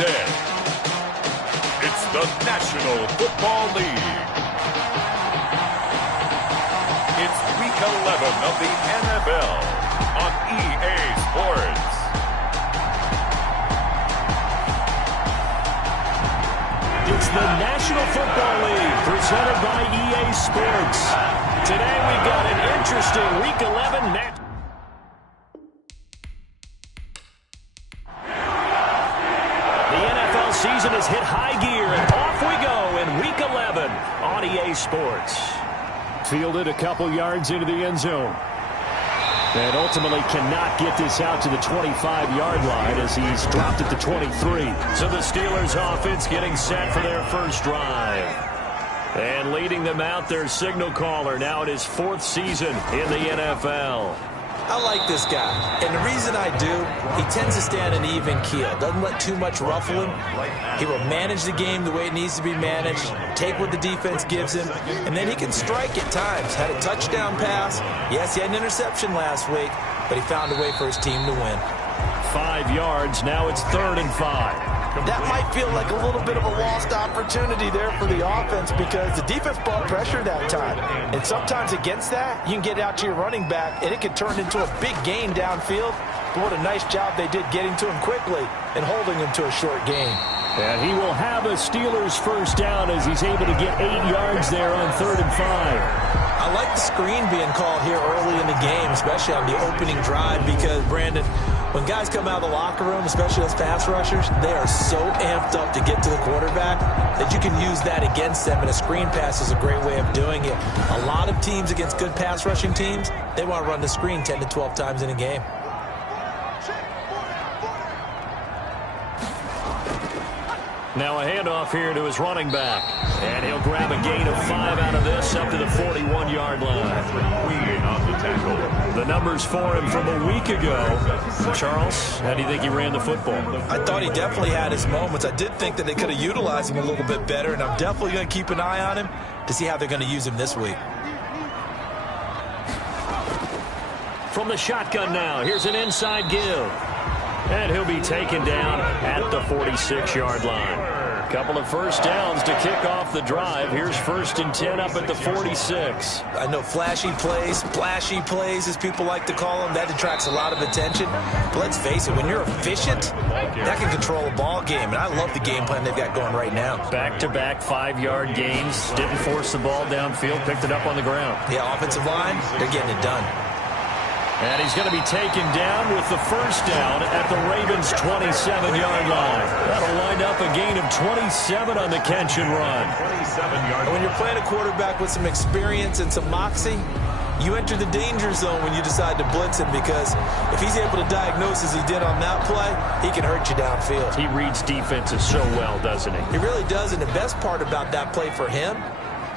Instead, it's the National Football League. It's Week 11 of the NFL on EA Sports. It's the National Football League presented by EA Sports. Today we've got an interesting Week 11 match. The NFL season has hit high gear, and off we go in Week 11 on EA Sports. Fielded a couple yards into the end zone. And ultimately cannot get this out to the 25-yard line as he's dropped at the 23. So the Steelers offense getting set for their first drive. And leading them out, their signal caller now in his 4th season in the NFL. I like this guy, and the reason I do, he tends to stay on an even keel. Doesn't let too much ruffle him. He will manage the game the way it needs to be managed, take what the defense gives him, and then he can strike at times. Had a touchdown pass. Yes, he had an interception last week, but he found a way for his team to win. 5 yards, now it's 3rd and 5. That might feel like a little bit of a lost opportunity there for the offense because the defense brought pressure that time. And sometimes against that, you can get out to your running back, and it can turn into a big gain downfield. But what a nice job they did getting to him quickly and holding him to a short gain. And he will have a Steelers first down as he's able to get 8 yards there on 3rd and 5. I like the screen being called here early in the game, especially on the opening drive, because, Brandon, when guys come out of the locker room, especially those pass rushers, they are so amped up to get to the quarterback that you can use that against them, and a screen pass is a great way of doing it. A lot of teams against good pass rushing teams, they want to run the screen 10 to 12 times in a game. Now a handoff here to his running back. And he'll grab a gain of 5 out of this up to the 41-yard line. On the tackle. The numbers for him from a week ago. Charles, how do you think he ran the football? I thought he definitely had his moments. I did think that they could have utilized him a little bit better, and I'm definitely going to keep an eye on him to see how they're going to use him this week. From the shotgun now, here's an inside give. And he'll be taken down at the 46-yard line. Couple of first downs to kick off the drive. Here's 1st and 10 up at the 46. I know flashy plays, as people like to call them, that attracts a lot of attention. But let's face it, when you're efficient, that can control a ball game. And I love the game plan they've got going right now. Back-to-back 5-yard gains. Didn't force the ball downfield. Picked it up on the ground. Yeah, offensive line, they're getting it done. And he's going to be taken down with the first down at the Ravens' 27-yard line. That'll wind up a gain of 27 on the catch and run. 27 yards. When you're playing a quarterback with some experience and some moxie, you enter the danger zone when you decide to blitz him, because if he's able to diagnose as he did on that play, he can hurt you downfield. He reads defenses so well, doesn't he? He really does, and the best part about that play for him,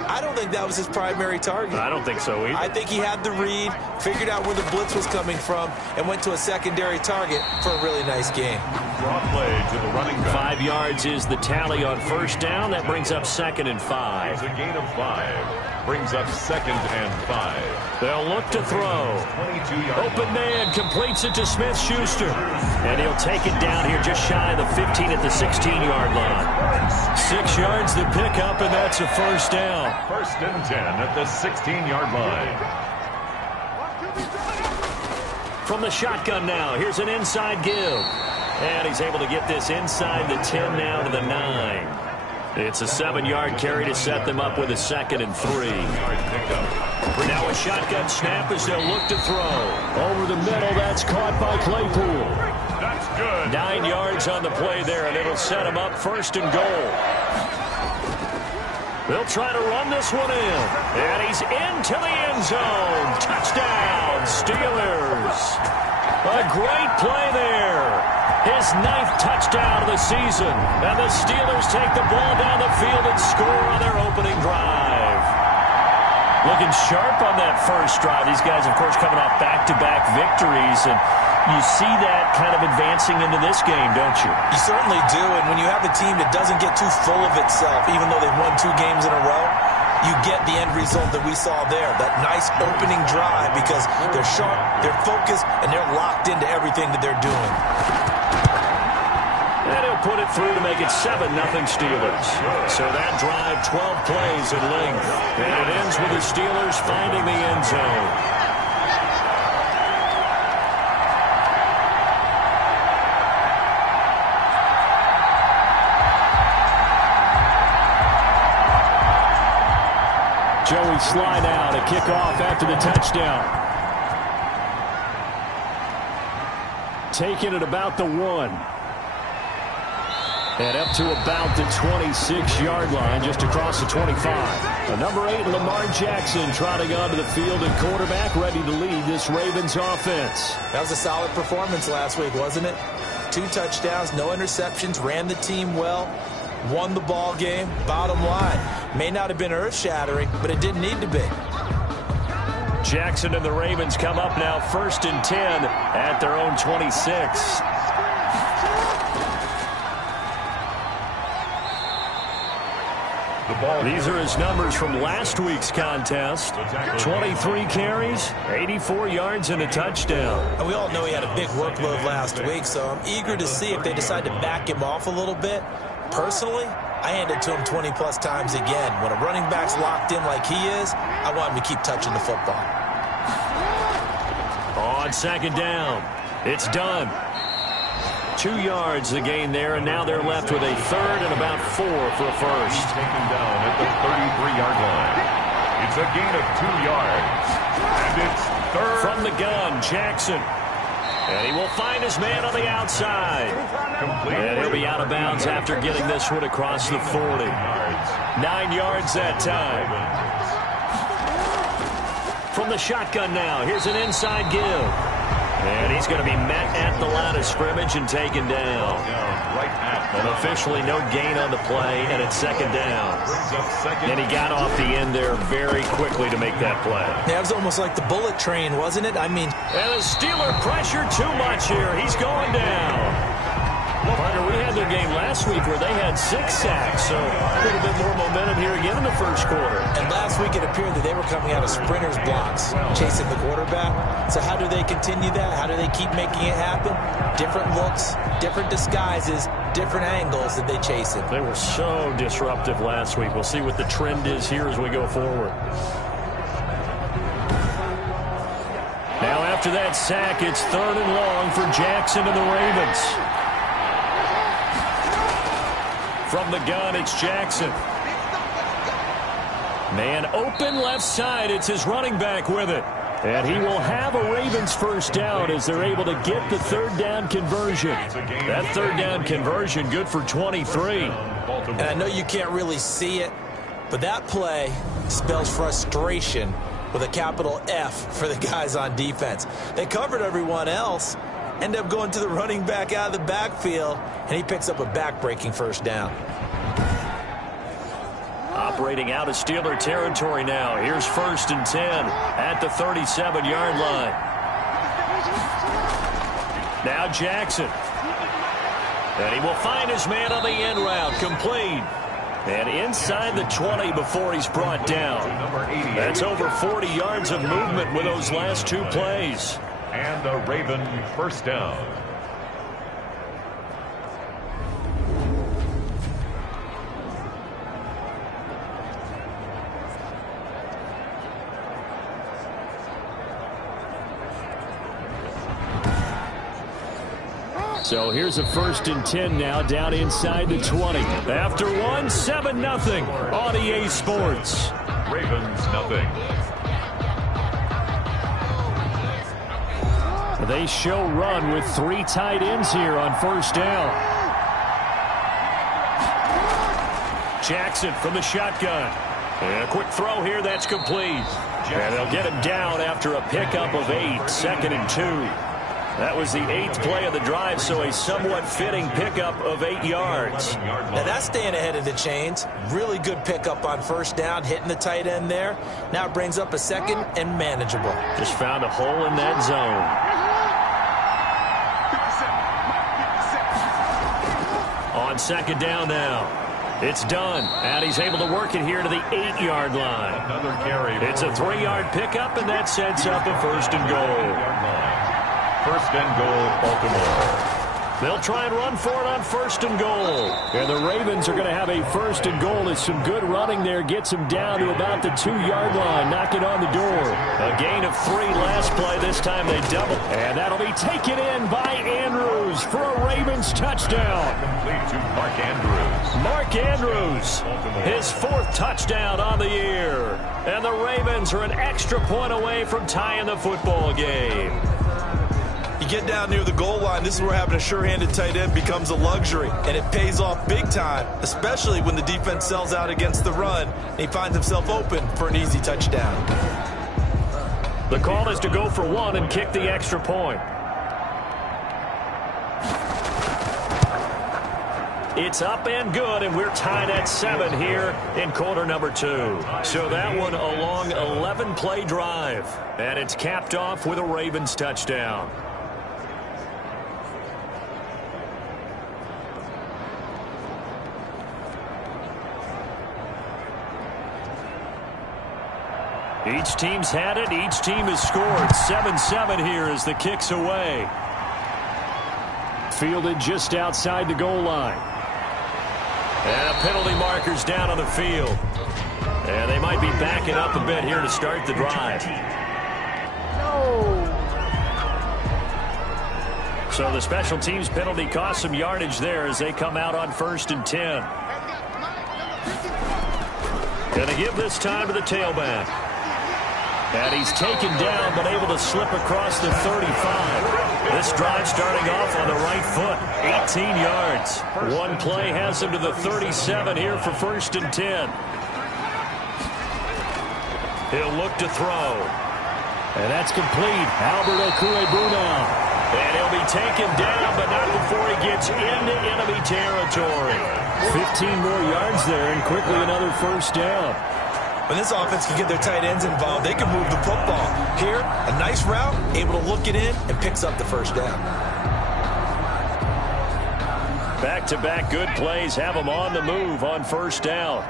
I don't think that was his primary target. I don't think so either. I think he had the read, figured out where the blitz was coming from, and went to a secondary target for a really nice game. Draw play to the running back. 5 yards is the tally on first down. That brings up 2nd and 5. It's a gain of 5. Brings up 2nd and 5. They'll look to throw. 22-yard Open man completes it to Smith-Schuster. And he'll take it down here just shy of the 15 at the 16-yard line. 6 yards to pick up, and that's a first down. 1st and 10 at the 16-yard line. From the shotgun now, here's an inside give. And he's able to get this inside the 10 now to the 9. It's a 7-yard carry to set them up with a 2nd and 3. Now a shotgun snap as they'll look to throw. Over the middle, that's caught by Claypool. That's good. 9 yards on the play there, and it'll set them up 1st and goal. They'll try to run this one in. And he's into the end zone. Touchdown, Steelers. A great play there. His 9th touchdown of the season. And the Steelers take the ball down the field and score on their opening drive. Looking sharp on that first drive. These guys, of course, coming off back-to-back victories. And you see that kind of advancing into this game, don't you? You certainly do. And when you have a team that doesn't get too full of itself, even though they've won 2 games in a row, you get the end result that we saw there, that nice opening drive, because they're sharp, they're focused, and they're locked into everything that they're doing. And he'll put it through to make it 7-0 Steelers. So that drive, 12 plays in length. And it ends with the Steelers finding the end zone. Joey Slye now to kick off after the touchdown. Taking it about the 1. And up to about the 26-yard line, just across the 25. The number 8, Lamar Jackson, trotting onto the field at quarterback, ready to lead this Ravens offense. That was a solid performance last week, wasn't it? 2 touchdowns, no interceptions, ran the team well, won the ball game. Bottom line, may not have been earth-shattering, but it didn't need to be. Jackson and the Ravens come up now 1st and 10 at their own 26. These are his numbers from last week's contest. 23 carries, 84 yards, and a touchdown. And we all know he had a big workload last week, so I'm eager to see if they decide to back him off a little bit. Personally, I hand it to him 20-plus times again. When a running back's locked in like he is, I want him to keep touching the football. On 2nd down, it's done. 2 yards the gain there, and now they're left with a 3rd and about 4 for a first. He's taken down at the 33-yard line. It's a gain of 2 yards. And it's 3rd. From the gun, Jackson. And he will find his man on the outside. And he'll be out of bounds after getting this one across the 40. 9 yards that time. From the shotgun now, here's an inside give. And he's going to be met at the line of scrimmage and taken down. And officially no gain on the play, and it's 2nd down. And he got off the end there very quickly to make that play. Yeah, it was almost like the bullet train, wasn't it? I mean... And the Steeler pressure too much here. He's going down. Partner, we had their game last week where they had 6 sacks, so a little bit more momentum here again in the first quarter. And last week it appeared that they were coming out of sprinters blocks, chasing the quarterback. So how do they continue that? How do they keep making it happen? Different looks, different disguises, different angles that they chase it. They were so disruptive last week. We'll see what the trend is here as we go forward. Now after that sack, it's 3rd and long for Jackson and the Ravens. From the gun, it's Jackson. Man open left side. It's his running back with it. And he will have a Ravens first down as they're able to get the 3rd down conversion. That 3rd down conversion good for 23. And I know you can't really see it, but that play spells frustration with a capital F for the guys on defense. They covered everyone else, end up going to the running back out of the backfield, and he picks up a back-breaking first down. Operating out of Steeler territory now. Here's 1st and 10 at the 37-yard line. Now Jackson. And he will find his man on the end route. Complete. And inside the 20 before he's brought down. That's over 40 yards of movement with those last 2 plays. And a Raven first down. So here's a 1st and 10 now down inside the 20. After 1, 7-0 on EA Sports. Ravens nothing. They show run with 3 tight ends here on 1st down. Jackson from the shotgun. And a quick throw here, that's complete. And they'll get him down after a pickup of 8, 2nd and 2. That was the 8th play of the drive, so a somewhat fitting pickup of 8 yards. Now that's staying ahead of the chains. Really good pickup on 1st down, hitting the tight end there. Now it brings up a 2nd and manageable. Just found a hole in that zone. On 2nd down now. It's done, and he's able to work it here to the 8-yard line. Another carry. It's a 3-yard pickup, and that sets up a 1st and goal. 1st and goal, Baltimore. They'll try and run for it on 1st and goal. And the Ravens are going to have a 1st and goal as some good running there gets them down to about the 2-yard line, knocking on the door. A gain of 3 last play. This time they double. And that'll be taken in by Andrews for a Ravens touchdown. Complete to Mark Andrews. Mark Andrews, his 4th touchdown on the year. And the Ravens are an extra point away from tying the football game. You get down near the goal line, this is where having a sure-handed tight end becomes a luxury, and it pays off big time, especially when the defense sells out against the run, and he finds himself open for an easy touchdown. The call is to go for 1 and kick the extra point. It's up and good, and we're tied at 7 here in quarter number 2. So that one a long 11-play drive, and it's capped off with a Ravens touchdown. Each team's had it. Each team has scored. 7-7 here as the kick's away. Fielded just outside the goal line. And a penalty marker's down on the field. And they might be backing up a bit here to start the drive. So the special teams penalty cost some yardage there as they come out on 1st and 10. Going to give this time to the tailback. And he's taken down, but able to slip across the 35. This drive starting off on the right foot. 18 yards. One play has him to the 37 here for 1st and 10. He'll look to throw. And that's complete. Albert Okwuegbunam. And he'll be taken down, but not before he gets into enemy territory. 15 more yards there, and quickly another 1st down. When this offense can get their tight ends involved, they can move the football. Here, a nice route, able to look it in, and picks up the 1st down. Back-to-back good plays have them on the move on 1st down.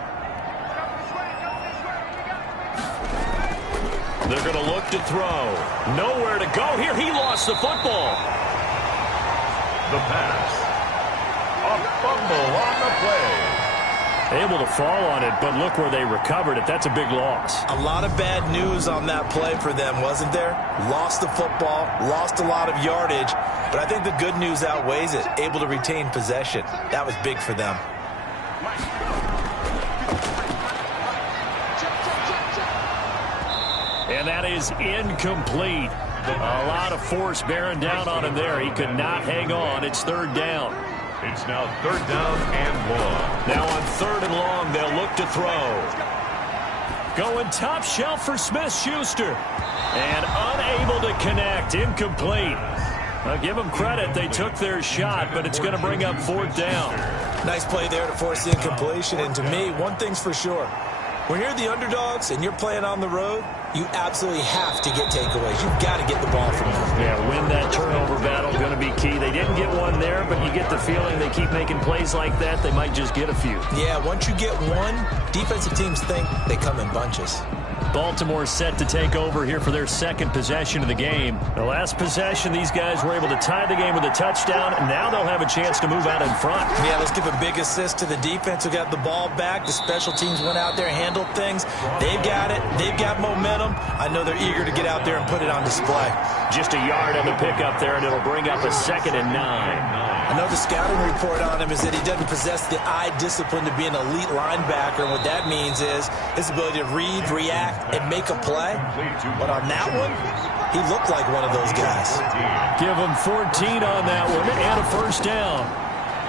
They're going to look to throw. Nowhere to go here. He lost the football. The pass. A fumble on the play. Able to fall on it, but look where they recovered it. That's a big loss. A lot of bad news on that play for them, wasn't there? Lost the football, lost a lot of yardage, but I think the good news outweighs it. Able to retain possession. That was big for them. And that is incomplete. A lot of force bearing down on him there. He could not hang on. It's 3rd down. It's now 3rd down and long. Now on 3rd and long, they'll look to throw. Going top shelf for Smith-Schuster. And unable to connect. Incomplete. I'll give them credit. They took their shot, but it's going to bring up 4th down. Nice play there to force the incompletion. And to me, one thing's for sure. When you're the underdogs and you're playing on the road, you absolutely have to get takeaways. You've got to get the ball from them. Yeah, win that turnover battle, going to be key. They didn't get one there, but you get the feeling they keep making plays like that, they might just get a few. Yeah, once you get one, defensive teams think they come in bunches. Baltimore set to take over here for their 2nd possession of the game. The last possession, these guys were able to tie the game with a touchdown, and now they'll have a chance to move out in front. Yeah, let's give a big assist to the defense who got the ball back. The special teams went out there, handled things. They've got it. They've got momentum. I know they're eager to get out there and put it on display. Just a yard on the pickup there, and it'll bring up a 2nd and 9. I know the scouting report on him is that he doesn't possess the eye discipline to be an elite linebacker. And what that means is his ability to read, react, and make a play. But on that one, he looked like one of those guys. Give him 14 on that one and a 1st down.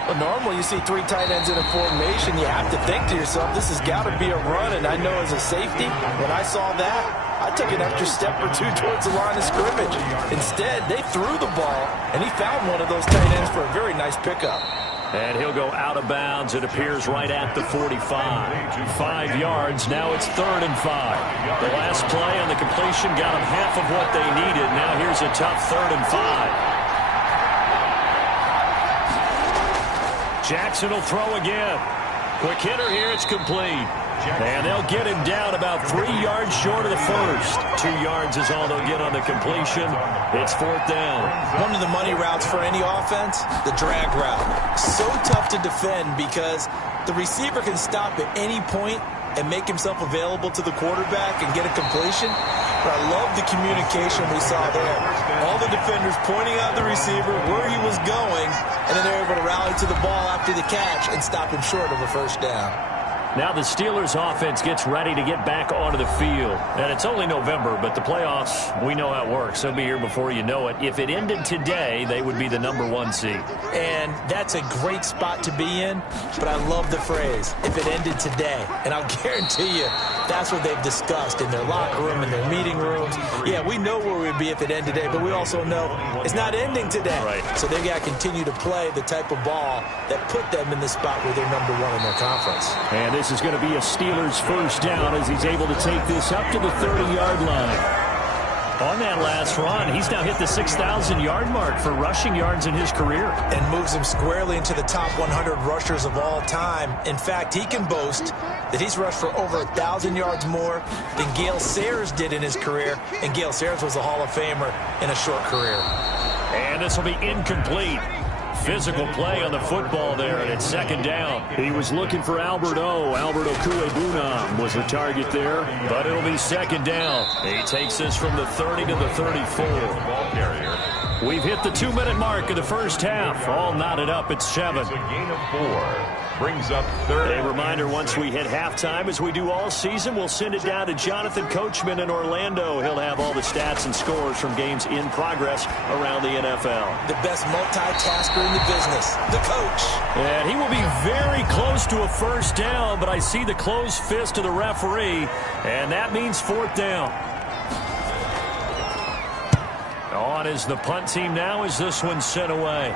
Well, normally you see 3 tight ends in a formation. You have to think to yourself, this has got to be a run. And I know as a safety, when I saw that, I took an extra step or 2 towards the line of scrimmage. Instead, they threw the ball, and he found one of those tight ends for a very nice pickup. And he'll go out of bounds. It appears right at the 45. 5 yards. Now it's 3rd and 5. The last play on the completion got them half of what they needed. Now here's a tough 3rd and 5. Jackson will throw again. Quick hitter here. It's complete. And they'll get him down about 3 yards short of the first. 2 yards is all they'll get on the completion. It's 4th down. One of the money routes for any offense, the drag route. So tough to defend because the receiver can stop at any point and make himself available to the quarterback and get a completion. But I love the communication we saw there. All the defenders pointing out the receiver, where he was going, and then they're able to rally to the ball after the catch and stop him short of a first down. Now the Steelers offense gets ready to get back onto the field. And it's only November, but the playoffs, we know how it works. They'll be here before you know it. If it ended today, they would be the #1 seed. And that's a great spot to be in, but I love the phrase, if it ended today. And I'll guarantee you, that's what they've discussed in their locker room, in their meeting rooms. Yeah, we know where we'd be if it ended today, but we also know it's not ending today. Right. So they've got to continue to play the type of ball that put them in the spot where they're #1 in their conference. And this is going to be a Steelers first down as he's able to take this up to the 30-yard line. On that last run, he's now hit the 6,000-yard mark for rushing yards in his career. And moves him squarely into the top 100 rushers of all time. In fact, he can boast that he's rushed for over 1,000 yards more than Gale Sayers did in his career. And Gale Sayers was a Hall of Famer in a short career. And this will be incomplete. Physical play on the football there, and it's 2nd down. He was looking for Albert Okwuegbunam was the target there, but it'll be 2nd down. He takes this from the 30 to the 34. We've hit the 2-minute mark of the first half. All knotted up at 7. It's a gain of 4. Brings up 3rd. A reminder, once we hit halftime, as we do all season, we'll send it down to Jonathan Coachman in Orlando. He'll have all the stats and scores from games in progress around the NFL. The best multitasker in the business, the coach. And he will be very close to a first down, but I see the closed fist of the referee, and that means 4th down. On is the punt team now as this one's sent away.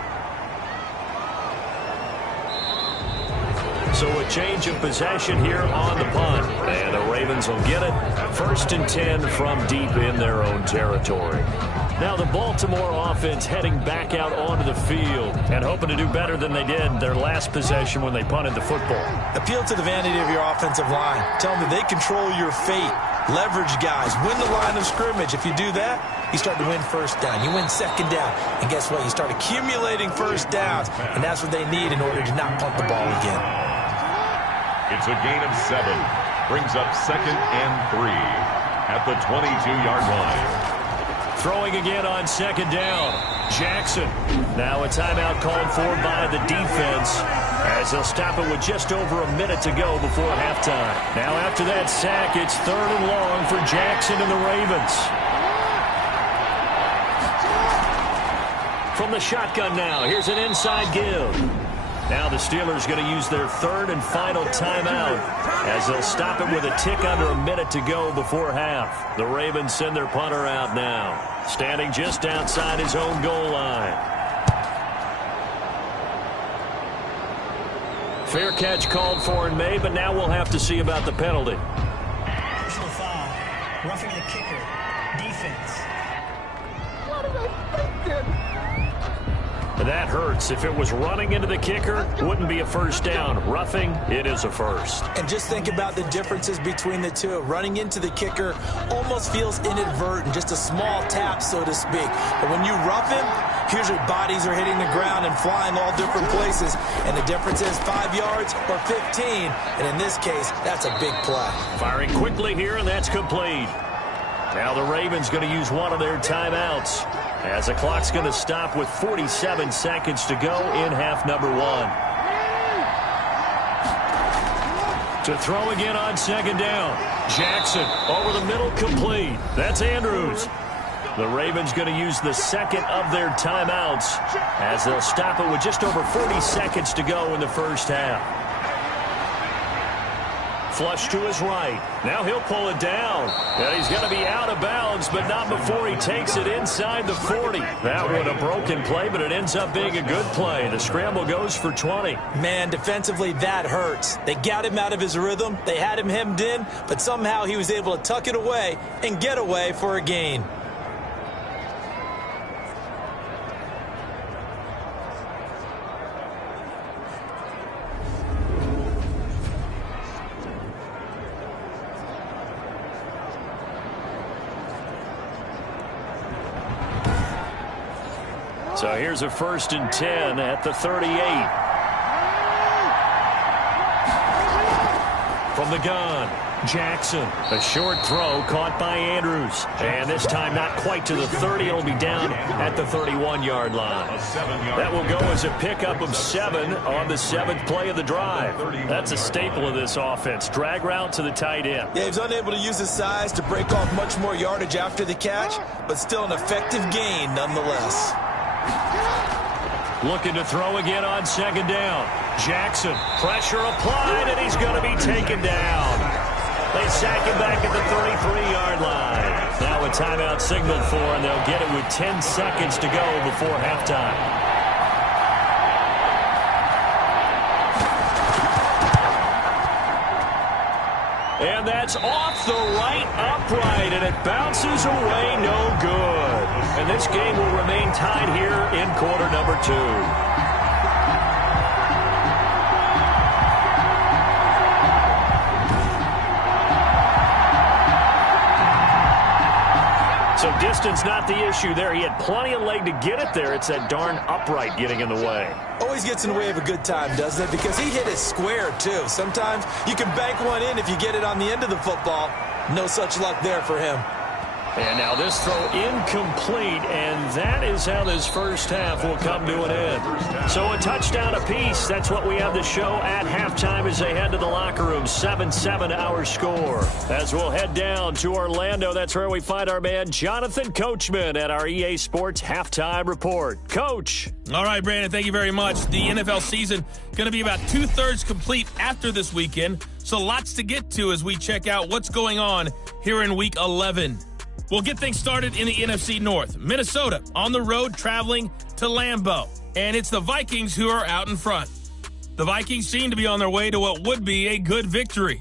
So a change of possession here on the punt. And the Ravens will get it. 1st and 10 from deep in their own territory. Now the Baltimore offense heading back out onto the field and hoping to do better than they did their last possession when they punted the football. Appeal to the vanity of your offensive line. Tell them that they control your fate. Leverage guys. Win the line of scrimmage. If you do that, you start to win first down. You win 2nd down. And guess what? You start accumulating first downs. And that's what they need in order to not punt the ball again. It's a gain of 7. Brings up 2nd and 3 at the 22-yard line. Throwing again on 2nd down. Jackson. Now a timeout called for by the defense as they'll stop it with just over a minute to go before halftime. Now after that sack, it's 3rd and long for Jackson and the Ravens. From the shotgun now, here's an inside give. Now the Steelers going to use their 3rd and final timeout as they'll stop it with a tick under a minute to go before half. The Ravens send their punter out now, standing just outside his own goal line. Fair catch called for and made, but now we'll have to see about the penalty. Personal foul. Roughing the kicker. Defense. What are they thinking? That hurts. If it was running into the kicker, wouldn't be a first down. Roughing, it is a first. And just think about the differences between the two. Running into the kicker almost feels inadvertent, just a small tap, so to speak. But when you rough him, here's your bodies are hitting the ground and flying all different places. And the difference is 5 yards or 15. And in this case, that's a big play. Firing quickly here, and that's complete. Now the Ravens going to use one of their timeouts as the clock's going to stop with 47 seconds to go in half number 1. To throw again on 2nd down. Jackson over the middle, complete. That's Andrews. The Ravens going to use the 2nd of their timeouts as they'll stop it with just over 40 seconds to go in the first half. Flush to his right. Now he'll pull it down. And he's going to be out of bounds, but not before he takes it inside the 40. That one a broken play, but it ends up being a good play. The scramble goes for 20. Man, defensively, that hurts. They got him out of his rhythm. They had him hemmed in, but somehow he was able to tuck it away and get away for a gain. So here's a 1st and 10 at the 38. From the gun, Jackson. A short throw caught by Andrews. And this time not quite to the 30. It'll be down at the 31-yard line. That will go as a pickup of 7 on the 7th play of the drive. That's a staple of this offense. Drag route to the tight end. Yeah, he's unable to use his size to break off much more yardage after the catch, but still an effective gain nonetheless. Looking to throw again on 2nd down. Jackson, pressure applied, and he's going to be taken down. They sack him back at the 33-yard line. Now a timeout signaled for, and they'll get it with 10 seconds to go before halftime. And that's off the right upright, and it bounces away no good. And this game will remain tied here in quarter number 2. So distance not the issue there. He had plenty of leg to get it there. It's that darn upright getting in the way. Always gets in the way of a good time, doesn't it? Because he hit it square, too. Sometimes you can bank one in if you get it on the end of the football. No such luck there for him. And now this throw incomplete, and that is how this first half will come to an end. So a touchdown apiece. That's what we have to show at halftime as they head to the locker room. 7-7 our score. As we'll head down to Orlando, that's where we find our man Jonathan Coachman at our EA Sports Halftime Report. Coach. All right, Brandon, thank you very much. The NFL season going to be about 2/3 complete after this weekend, so lots to get to as we check out what's going on here in Week 11. We'll get things started in the NFC North. Minnesota on the road traveling to Lambeau, and it's the Vikings who are out in front. The Vikings seem to be on their way to what would be a good victory.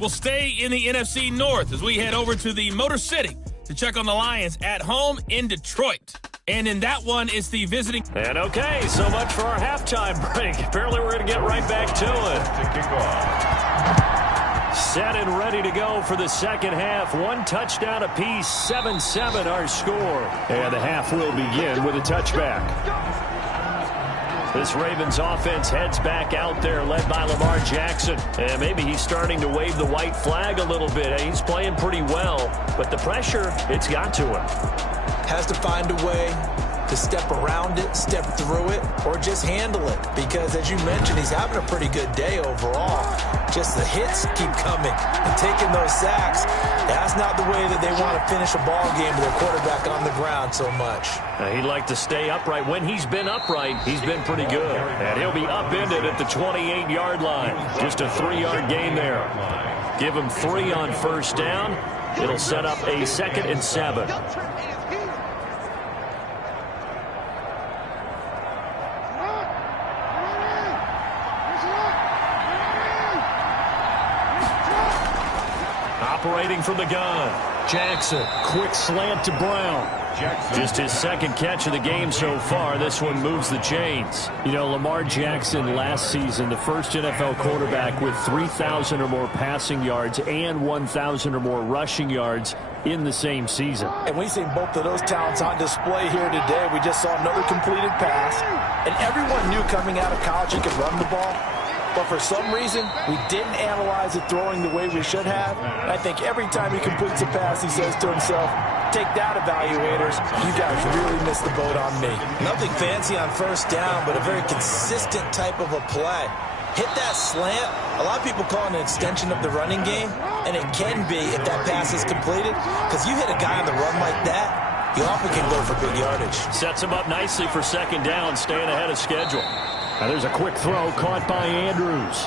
We'll stay in the NFC North as we head over to the Motor City to check on the Lions at home in Detroit. And in that one, it's the visiting. And okay, so much for our halftime break. Apparently we're going to get right back to it. To kick off. Set and ready to go for the second half. 1 touchdown apiece, 7-7 our score. And the half will begin with a touchback. This Ravens offense heads back out there, led by Lamar Jackson. And maybe he's starting to wave the white flag a little bit. He's playing pretty well, but the pressure, it's got to him. Has to find a way to step around it, step through it, or just handle it. Because, as you mentioned, he's having a pretty good day overall. Just the hits keep coming and taking those sacks. That's not the way that they want to finish a ball game with their quarterback on the ground so much. He'd like to stay upright. When he's been upright, he's been pretty good. And he'll be upended at the 28-yard line. Just a 3-yard gain there. Give him 3 on first down. It'll set up a 2nd and 7. Operating from the gun, Jackson, quick slant to Brown. Just his 2nd catch of the game so far. This one moves the chains. You know, Lamar Jackson last season, the first NFL quarterback with 3,000 or more passing yards and 1,000 or more rushing yards in the same season. And we've seen both of those talents on display here today. We just saw another completed pass. And everyone knew coming out of college he could run the ball. But for some reason, we didn't analyze it throwing the way we should have. And I think every time he completes a pass, he says to himself, take that, evaluators. You guys really missed the boat on me. Nothing fancy on first down, but a very consistent type of a play. Hit that slant. A lot of people call it an extension of the running game, and it can be if that pass is completed, because you hit a guy on the run like that, you often can go for big yardage. Sets him up nicely for 2nd down, staying ahead of schedule. Now there's a quick throw caught by Andrews.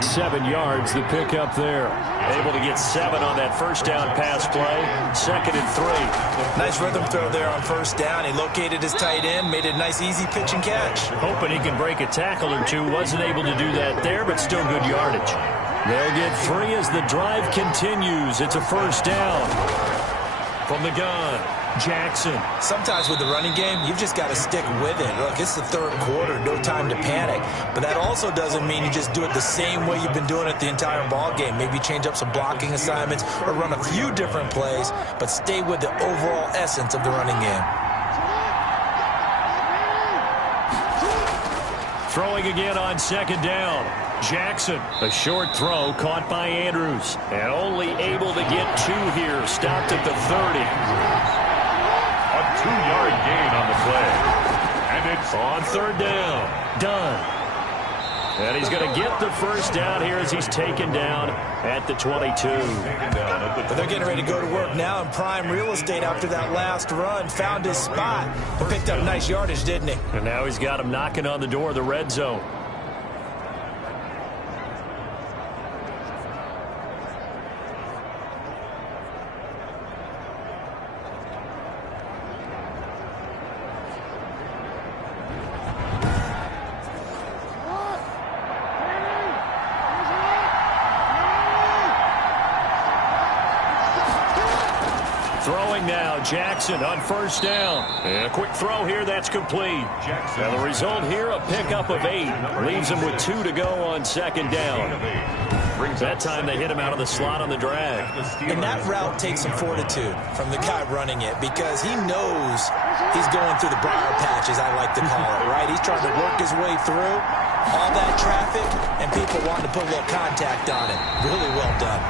7 yards, the pickup there. Able to get 7 on that first down pass play. 2nd and 3. Nice rhythm throw there on first down. He located his tight end, made a nice easy pitch and catch. Hoping he can break a tackle or two. Wasn't able to do that there, but still good yardage. They'll get 3 as the drive continues. It's a first down. From the gun, Jackson. Sometimes with the running game, you've just got to stick with it. Look, it's the 3rd quarter, no time to panic. But that also doesn't mean you just do it the same way you've been doing it the entire ball game. Maybe change up some blocking assignments or run a few different plays, but stay with the overall essence of the running game. Throwing again on second down. Jackson, a short throw caught by Andrews. And only able to get 2 here. Stopped at the 30. A 2-yard gain on the play. And it's On third down. Done. And he's going to get the first down here as he's taken down at the 22. But they're getting ready to go to work now in prime real estate after that last run. Found his spot and picked up nice yardage, didn't he? And now he's got him knocking on the door of the red zone. Throwing now, Jackson on first down. And a quick throw here, that's complete. Jackson. And the result here, a pickup of 8. Leaves him with 2 to go on second down. That time they hit him out of the slot on the drag. And that route takes some fortitude from the guy running it because he knows he's going through the briar patch, as I like to call it, right? He's trying to work his way through all that traffic and people wanting to put a little contact on it. Really well done.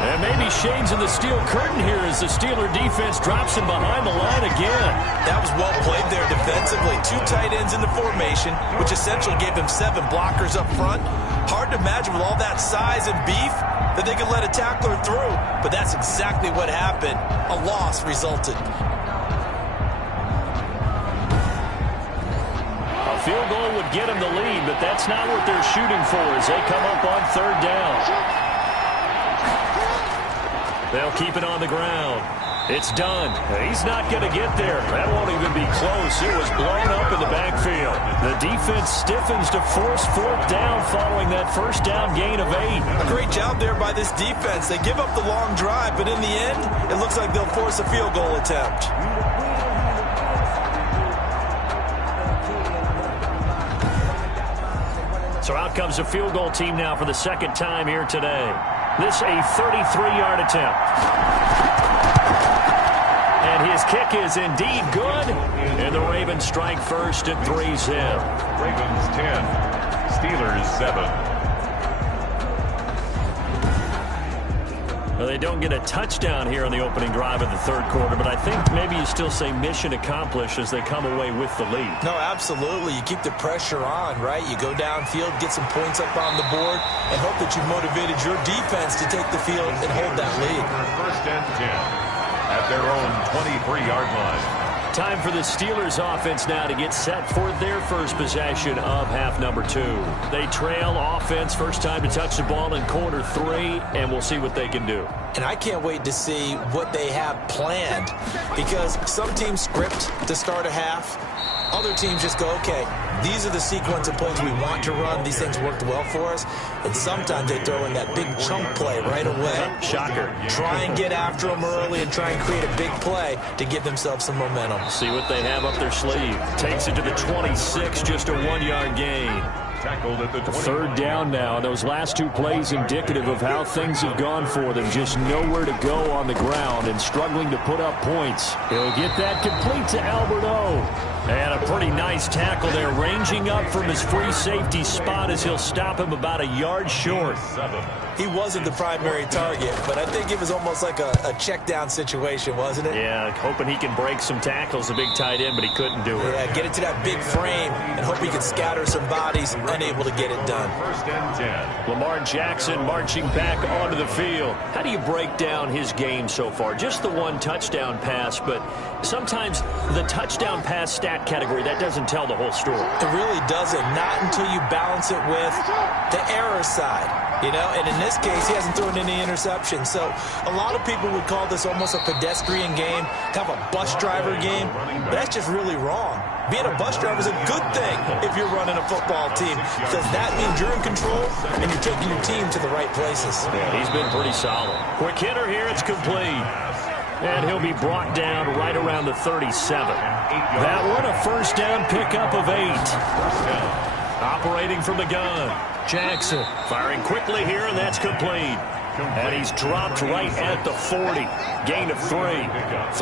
And maybe shades in the steel curtain here as the Steeler defense drops him behind the line again. That was well played there defensively. 2 tight ends in the formation, which essentially gave them 7 blockers up front. Hard to imagine with all that size and beef that they could let a tackler through. But that's exactly what happened. A loss resulted. A field goal would get him the lead, but that's not what they're shooting for as they come up on third down. They'll keep it on the ground. It's done. He's not going to get there. That won't even be close. It was blown up in the backfield. The defense stiffens to force 4th down following that first down gain of 8. A great job there by this defense. They give up the long drive, but in the end, it looks like they'll force a field goal attempt. So out comes the field goal team now for the second time here today. This a 33-yard attempt. And his kick is indeed good. And the Ravens strike first at 3-zip. Ravens 10, Steelers 7. Well, they don't get a touchdown here on the opening drive of the third quarter, but I think maybe you still say mission accomplished as they come away with the lead. No, absolutely. You keep the pressure on, right? You go downfield, get some points up on the board, and hope that you've motivated your defense to take the field and hold that lead. First and 10 at their own 23-yard line. Time for the Steelers offense now to get set for their first possession of half number 2. They trail offense, first time to touch the ball in quarter 3, and we'll see what they can do. And I can't wait to see what they have planned because some teams script to start a half. Other teams just go, okay, these are the sequence of plays we want to run. These things worked well for us. And sometimes they throw in that big chunk play right away. Shocker. Try and get after them early and try and create a big play to give themselves some momentum. See what they have up their sleeve. Takes it to the 26, just a 1-yard gain. Tackled at the 20. Third down now. Those last 2 plays indicative of how things have gone for them. Just nowhere to go on the ground and struggling to put up points. He'll get that complete to Albert O. And a pretty nice tackle there, ranging up from his free safety spot as he'll stop him about a yard short. He wasn't the primary target, but I think it was almost like a check down situation, wasn't it? Yeah, hoping he can break some tackles, a big tight end, but he couldn't do it. Yeah, get it to that big frame and hope he can scatter some bodies, unable to get it done. First and 10. Lamar Jackson marching back onto the field. How do you break down his game so far? Just the 1 touchdown pass, but sometimes the touchdown pass stat category, that doesn't tell the whole story. It really doesn't. Not until you balance it with the error side. You know, and in this case, he hasn't thrown any interceptions. So a lot of people would call this almost a pedestrian game, kind of a bus driver game. But that's just really wrong. Being a bus driver is a good thing if you're running a football team because that means you're in control and you're taking your team to the right places. Yeah, he's been pretty solid. Quick hitter here, it's complete. And he'll be brought down right around the 37. That one, a first down pickup of 8. Operating from the gun. Jackson firing quickly here, and that's complete. And he's dropped right at the 40. Gain of 3.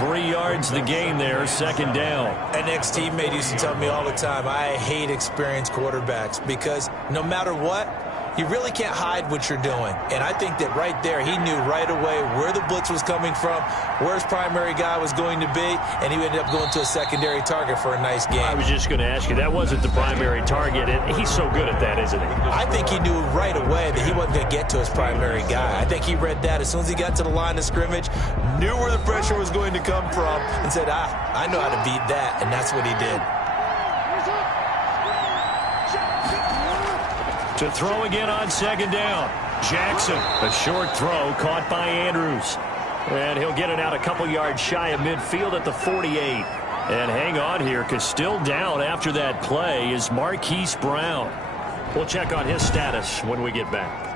3 yards the gain there, second down. An ex-teammate used to tell me all the time, I hate experienced quarterbacks because no matter what, you really can't hide what you're doing. And I think that right there, he knew right away where the blitz was coming from, where his primary guy was going to be, and he ended up going to a secondary target for a nice game. I was just going to ask you, that wasn't the primary target. He's so good at that, isn't he? I think he knew right away that he wasn't going to get to his primary guy. I think he read that as soon as he got to the line of scrimmage, knew where the pressure was going to come from, and said, I know how to beat that, and that's what he did. To throw again on second down. Jackson, a short throw caught by Andrews. And he'll get it out a couple yards shy of midfield at the 48. And hang on here, because still down after that play is Marquise Brown. We'll check on his status when we get back.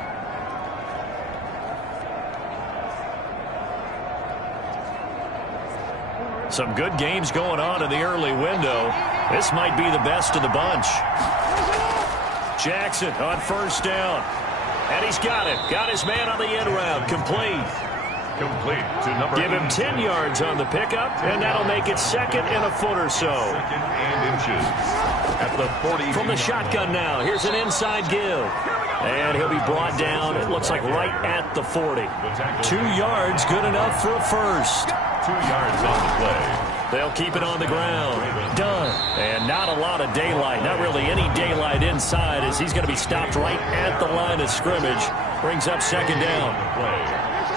Some good games going on in the early window. This might be the best of the bunch. Jackson on first down. And he's got it. Got his man on the end round. Complete. Complete to number Give him 10 yards on the pickup, and that'll make it second and a foot or so. Second and inches at the 40. From the shotgun now, here's an inside give. And he'll be brought down, it looks like right at the 40. 2 yards, good enough for a first. 2 yards on the play. They'll keep it on the ground. Done. And not a lot of daylight. Not really any daylight inside as he's going to be stopped right at the line of scrimmage. Brings up second down.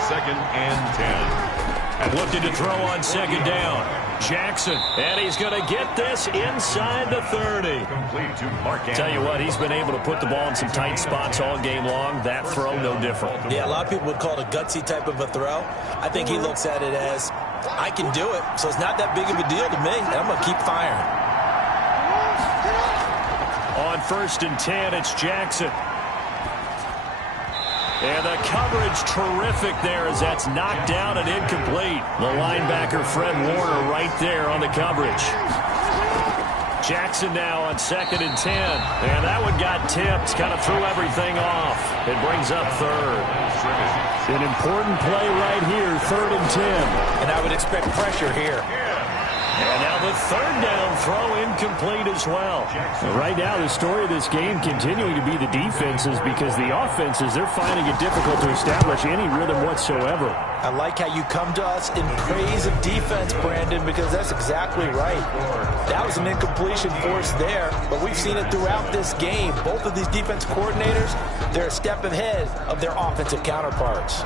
Second and 10. Looking to throw on second down. Jackson. And he's going to get this inside the 30. Complete to Mark Andrews. Tell you what, he's been able to put the ball in some tight spots all game long. That throw, no different. Yeah, a lot of people would call it a gutsy type of a throw. I think he looks at it as, I can do it, so it's not that big of a deal to me, and I'm going to keep firing. On first and 10, it's Jackson. And the coverage terrific there as that's knocked down and incomplete. The linebacker, Fred Warner, right there on the coverage. Jackson now on second and 10. And that one got tipped, kind of threw everything off. It brings up third. An important play right here, third and 10. And I would expect pressure here. And now the third down throw incomplete as well. Right now, the story of this game continuing to be the defenses because the offenses, they're finding it difficult to establish any rhythm whatsoever. I like how you come to us in praise of defense, Brandon, because that's exactly right. That was an incompletion force there, but we've seen it throughout this game. Both of these defense coordinators, they're a step ahead of their offensive counterparts.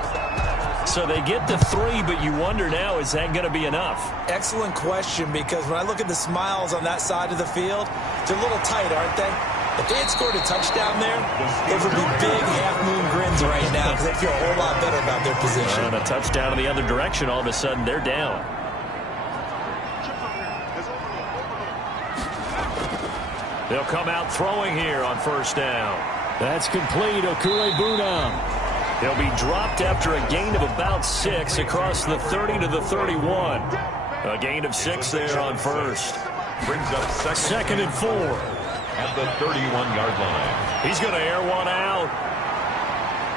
So they get the 3, but you wonder now, is that going to be enough? Excellent question, because when I look at the smiles on that side of the field, they're a little tight, aren't they? If they had scored a touchdown there, those would be big half-moon grins right now because they feel a whole lot better about their position. And a touchdown in the other direction, all of a sudden they're down. They'll come out throwing here on first down. That's complete, Okuegbunam. He'll be dropped after a gain of about 6 across the 30 to the 31. A gain of 6 there on first. Brings up second and 4. At the 31-yard line. He's going to air one out.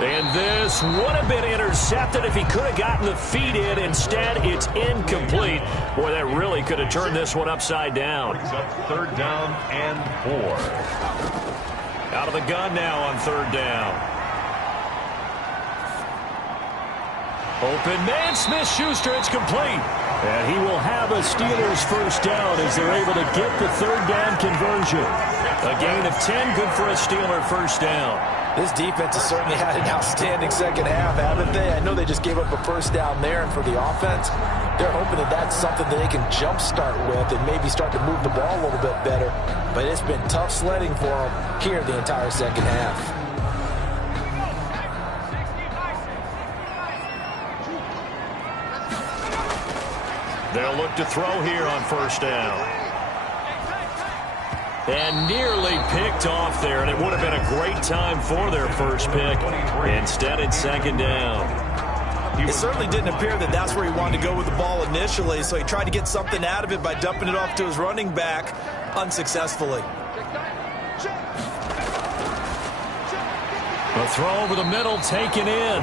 And this would have been intercepted if he could have gotten the feet in. Instead, it's incomplete. Boy, that really could have turned this one upside down. Brings up third down and 4. Out of the gun now on third down. Open man, Smith-Schuster, it's complete. And he will have a Steelers first down as they're able to get the third down conversion. A gain of 10, good for a Steeler first down. This defense has certainly had an outstanding second half, haven't they? I know they just gave up a first down there, and for the offense, they're hoping that that's something that they can jumpstart with and maybe start to move the ball a little bit better. But it's been tough sledding for them here the entire second half. They'll look to throw here on first down. And nearly picked off there, and it would have been a great time for their first pick. Instead, it's second down. It certainly didn't appear that that's where he wanted to go with the ball initially, so he tried to get something out of it by dumping it off to his running back unsuccessfully. A throw over the middle taken in.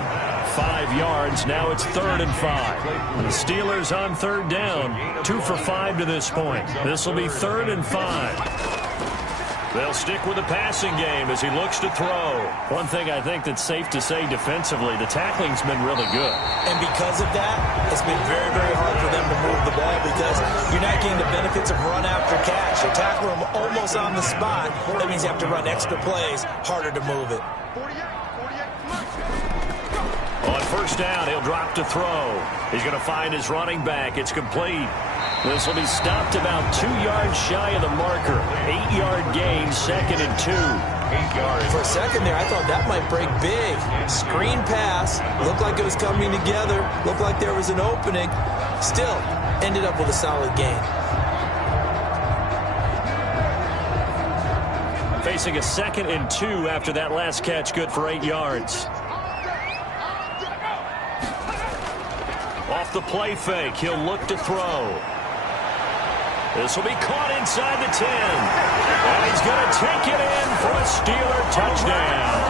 5 yards. Now it's 3rd and 5. The Steelers on 3rd down. 2 for 5 to this point. This will be 3rd and 5. They'll stick with the passing game as he looks to throw. One thing I think that's safe to say defensively, the tackling's been really good. And because of that, it's been very, very hard for them to move the ball because you're not getting the benefits of run after catch. You tackle them almost on the spot. That means you have to run extra plays, harder to move it. On 1st down, he'll drop to throw. He's going to find his running back. It's complete. This will be stopped about 2 yards shy of the marker. 8-yard gain, 2nd and 2. 8 yards. For a second there, I thought that might break big. Screen pass. Looked like it was coming together. Looked like there was an opening. Still, ended up with a solid gain. Facing a 2nd and 2 after that last catch, good for 8 yards. Off the play fake, he'll look to throw. This will be caught inside the 10. And he's going to take it in for a Steeler touchdown.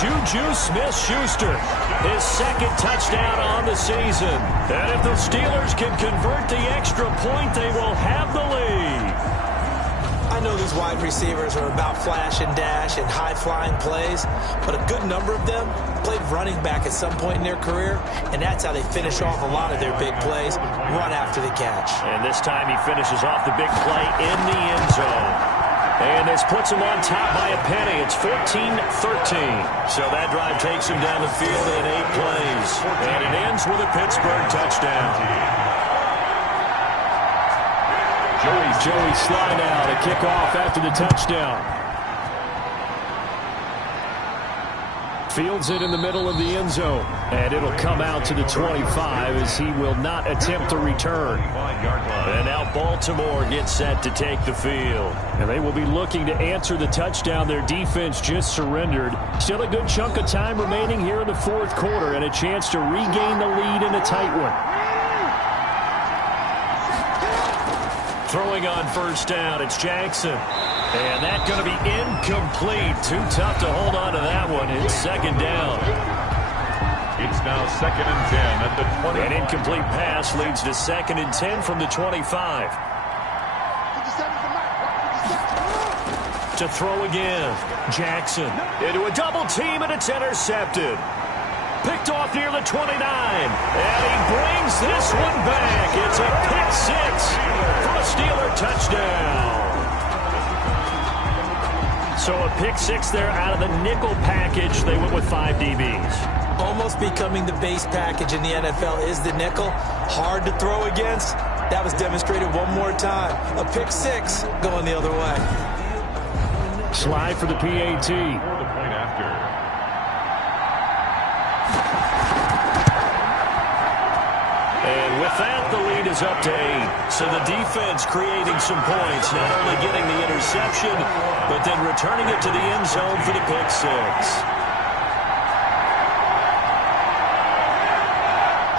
Juju Smith-Schuster, his 2nd touchdown on the season. And if the Steelers can convert the extra point, they will have the lead. I know these wide receivers are about flash and dash and high-flying plays, but a good number of them played running back at some point in their career, and that's how they finish off a lot of their big plays, run after the catch. And this time he finishes off the big play in the end zone. And this puts him on top by a penny. It's 14-13. So that drive takes him down the field in 8 plays. And it ends with a Pittsburgh touchdown. Joey Slye now to kick off after the touchdown. Fields it in the middle of the end zone. And it'll come out to the 25 as he will not attempt to return. And now Baltimore gets set to take the field. And they will be looking to answer the touchdown their defense just surrendered. Still a good chunk of time remaining here in the 4th quarter and a chance to regain the lead in a tight one. Throwing on 1st down, it's Jackson. And that's going to be incomplete. Too tough to hold on to that one. It's 2nd down. It's now 2nd and 10 at the 20. An incomplete pass leads to 2nd and 10 from the 25. To throw again. Jackson into a double team, and it's intercepted. Picked off near the 29. And he brings this one back. It's a pick 6 for a Steeler touchdown. So a pick 6 there out of the nickel package. They went with 5 DBs. Almost becoming the base package in the NFL is the nickel. Hard to throw against. That was demonstrated one more time. A pick 6 going the other way. Slide for the PAT. For the point after. And with that, the lead is up to 8. So the defense creating some points, not only getting the interception, but then returning it to the end zone for the pick 6.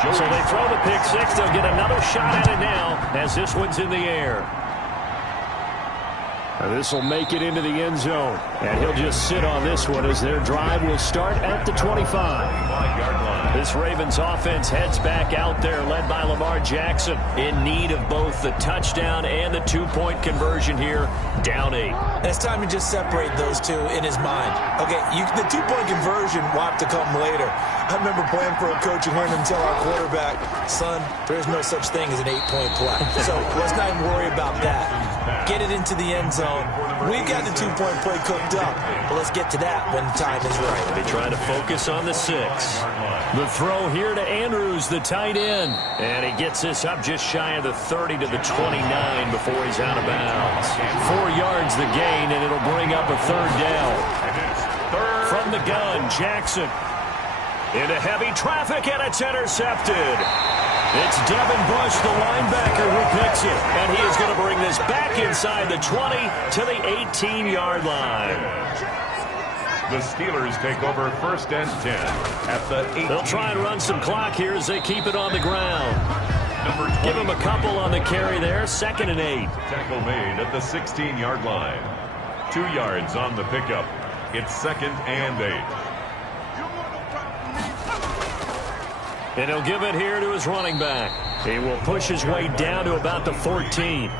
So they throw the pick 6. They'll get another shot at it now as this one's in the air. This will make it into the end zone. And he'll just sit on this one as their drive will start at the 25. This Ravens offense heads back out there, led by Lamar Jackson, in need of both the touchdown and the 2-point conversion here, down 8. It's time to just separate those two in his mind. Okay, the 2-point conversion will have to come later. I remember playing for a coach and hearing him tell our quarterback, son, there's no such thing as an 8-point play. So let's not even worry about that. Get it into the end zone. We've got the 2-point play cooked up, but let's get to that when the time is right. They try to focus on the 6. The throw here to Andrews, the tight end. And he gets this up just shy of the 30 to the 29 before he's out of bounds. 4 yards the gain, and it'll bring up a 3rd down. From the gun, Jackson. Into heavy traffic, and it's intercepted. It's Devin Bush, the linebacker, who picks it. And he is going to bring this back inside the 20 to the 18-yard line. The Steelers take over 1st and 10 at the 18. They'll try and run some clock here as they keep it on the ground. Give him a couple on the carry there, 2nd and 8. Tackle made at the 16-yard line. 2 yards on the pickup. It's 2nd and 8. And he'll give it here to his running back. He will push his way down to about the 14.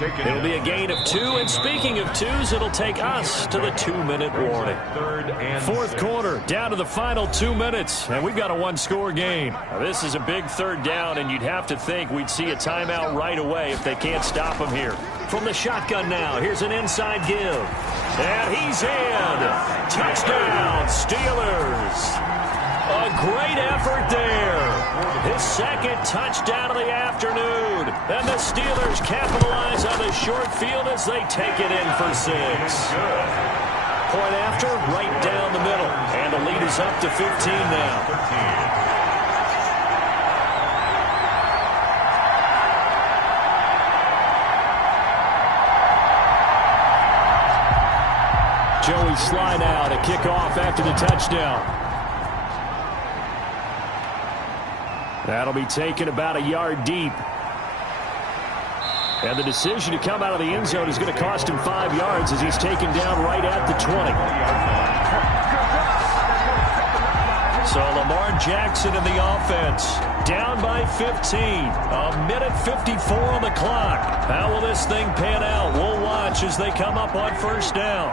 It'll be a gain of 2, and speaking of 2s, it'll take us to the 2-minute warning. Fourth quarter, down to the final 2 minutes, and we've got a one-score game. Now, this is a big third down, and you'd have to think we'd see a timeout right away if they can't stop him here. From the shotgun now, here's an inside give. And he's in. Touchdown, Steelers. A great effort there. His second touchdown of the afternoon. And the Steelers capitalize on the short field as they take it in for 6. Point after, right down the middle. And the lead is up to 15 now. Joey slide out, a kickoff after the touchdown. That'll be taken about a yard deep. And the decision to come out of the end zone is going to cost him 5 yards as he's taken down right at the 20. So Lamar Jackson in the offense, down by 15. A minute 54 on the clock. How will this thing pan out? We'll watch as they come up on first down.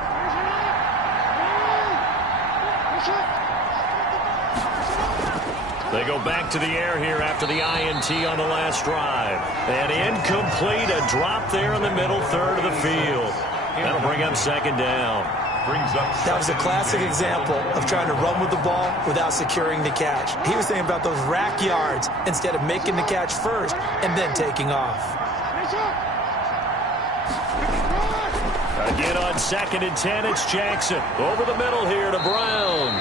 They go back to the air here after the INT on the last drive. And incomplete, a drop there in the middle third of the field. That'll bring up second down. That was a classic example of trying to run with the ball without securing the catch. He was thinking about those rack yards instead of making the catch first and then taking off. Again on 2nd and 10, it's Jackson. Over the middle here to Brown.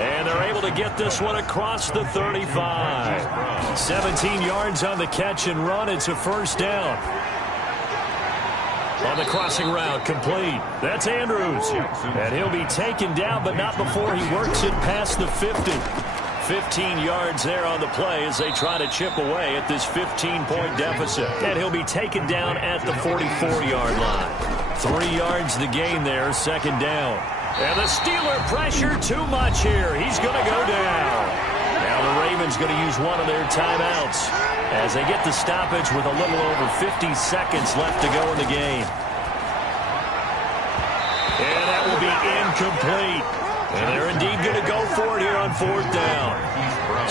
And they're able to get this one across the 35. 17 yards on the catch and run. It's a first down. On the crossing route, complete. That's Andrews. And he'll be taken down, but not before he works it past the 50. 15 yards there on the play as they try to chip away at this 15-point deficit. And he'll be taken down at the 44-yard line. 3 yards the gain there, second down. And the Steeler pressure too much here. He's going to go down. Now the Ravens going to use one of their timeouts as they get the stoppage with a little over 50 seconds left to go in the game. And that will be incomplete. And they're indeed going to go for it here on fourth down.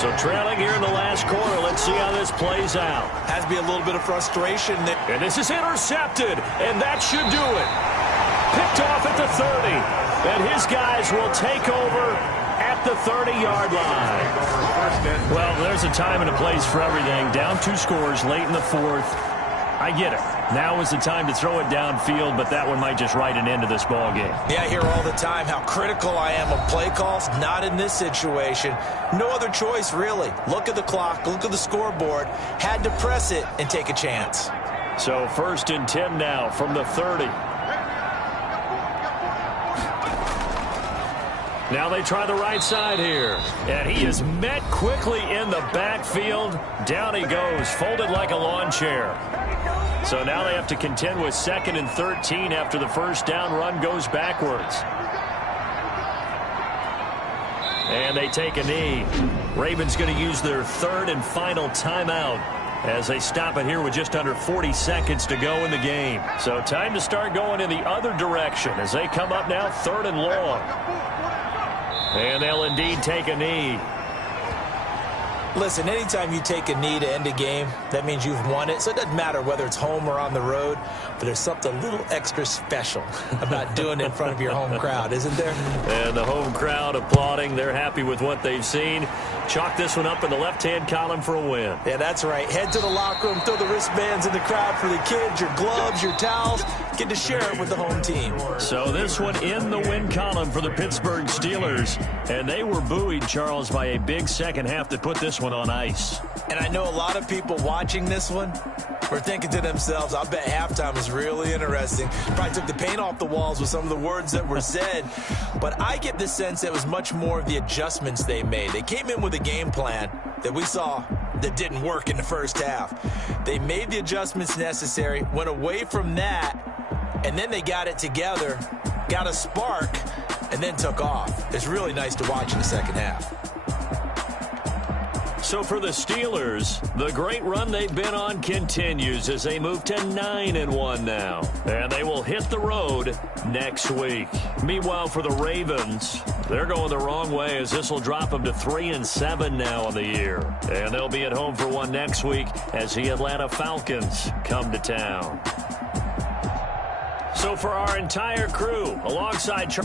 So trailing here in the last quarter. Let's see how this plays out. Has to be a little bit of frustration there. And this is intercepted. And that should do it. Picked off at the 30. And his guys will take over at the 30-yard line. Well, there's a time and a place for everything. Down 2 scores late in the fourth. I get it. Now is the time to throw it downfield, but that one might just write an end to this ball game. Yeah, I hear all the time how critical I am of play calls. Not in this situation. No other choice, really. Look at the clock. Look at the scoreboard. Had to press it and take a chance. So 1st and 10 now from the 30. Now they try the right side here. And he is met quickly in the backfield. Down he goes, folded like a lawn chair. So now they have to contend with 2nd and 13 after the first down run goes backwards. And they take a knee. Ravens going to use their 3rd and final timeout as they stop it here with just under 40 seconds to go in the game. So time to start going in the other direction as they come up now 3rd and long. And they'll indeed take a knee. Listen, anytime you take a knee to end a game, that means you've won it. So it doesn't matter whether it's home or on the road, but there's something a little extra special about doing it in front of your home crowd, isn't there? And the home crowd applauding. They're happy with what they've seen. Chalk this one up in the left-hand column for a win. Yeah, that's right. Head to the locker room, throw the wristbands in the crowd for the kids, your gloves, your towels. Get to share it with the home team. So this one in the win column for the Pittsburgh Steelers. And they were buoyed, Charles, by a big second half that put this one on ice. And I know a lot of people watching this one were thinking to themselves, I bet halftime was really interesting. Probably took the paint off the walls with some of the words that were said. But I get the sense it was much more of the adjustments they made. They came in with a game plan that we saw that didn't work in the first half. They made the adjustments necessary, went away from that, and then they got it together, got a spark, and then took off. It's really nice to watch in the second half. So for the Steelers, the great run they've been on continues as they move to 9-1 now. And they will hit the road next week. Meanwhile, for the Ravens, they're going the wrong way as this will drop them to 3-7 now on the year. And they'll be at home for one next week as the Atlanta Falcons come to town. So for our entire crew, alongside